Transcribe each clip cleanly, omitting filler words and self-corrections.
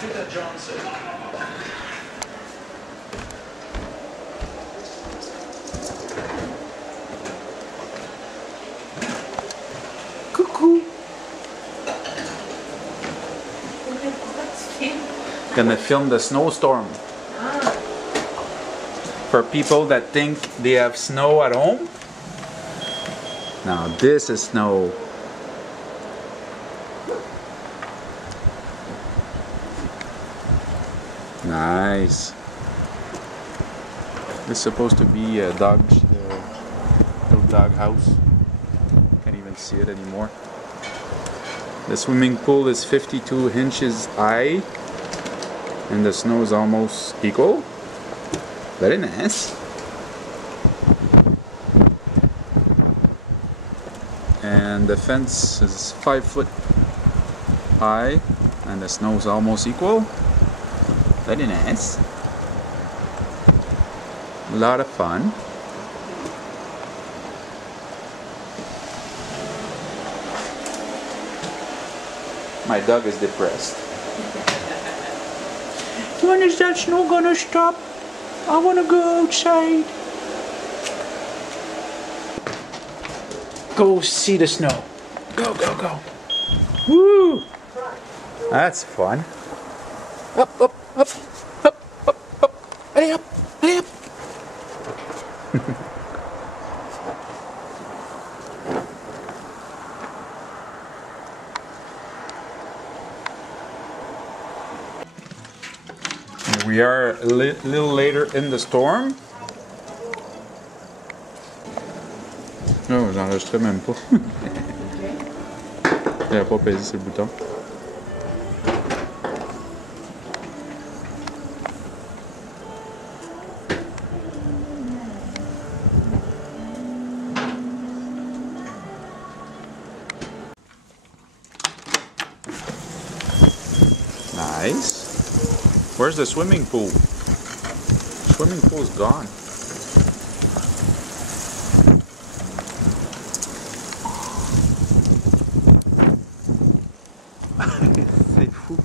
suite à Johnson. Coucou. Gonna film the snowstorm. For people that think they have snow at home. Now this is snow. Nice. This is supposed to be a little dog house. Can't even see it anymore. The swimming pool is 52 inches high and the snow is almost equal. Very nice. And the fence is 5 foot high and the snow is almost equal. Very nice. A lot of fun. My dog is depressed. When is that snow gonna stop? I wanna go outside. Go see the snow. Go, go, go. Woo! That's fun. Up, up, up, up, up, up. Hurry up, hurry up. We are a little later in the storm. Non, j'enregistrais même pas. Il n'a pas pesé sur le bouton. Nice. Where's the swimming pool? Swimming pool's gone. C'est fou.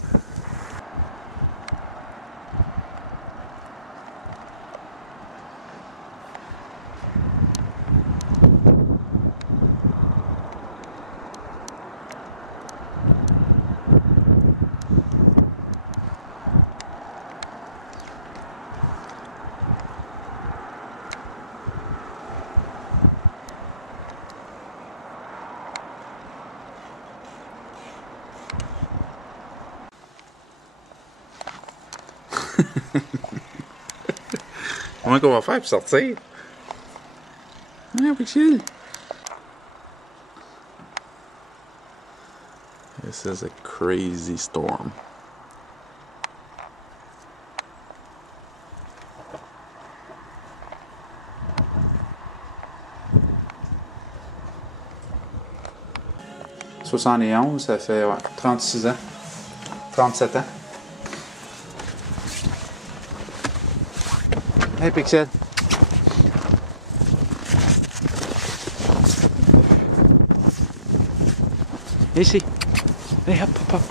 Comment qu'on va faire pour sortir? Ah, chill. This is a crazy storm. « 71, ça fait 36 ans. 37 ans. Hey Pixel. Ici. Hey hop hop hop.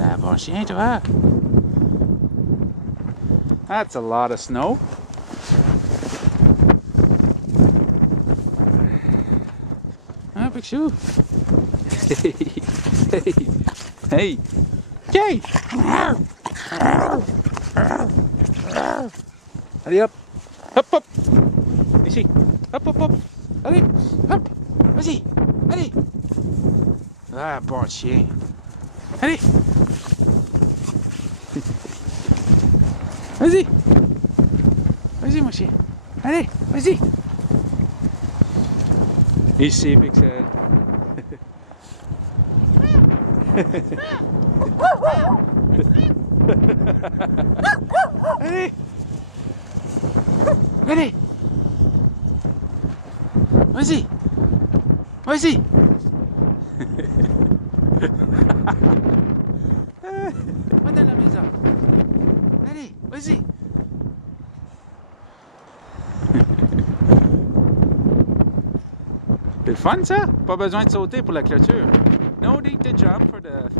Ah, bon chien toi. That's a lot of snow. Ah Pixel. Hey. Hey. Hey. Allez hop, hop hop, ici, hop hop hop, allez, hop, vas-y, allez. Ah bon chien, allez. Vas-y, vas-y mon chien, allez, vas-y. Ici Pixel. Allez. Allez. Vas-y. Vas-y. Va dans la maison. Allez, vas-y. C'est le fun ça? Pas besoin de sauter pour la clôture. No need to jump for the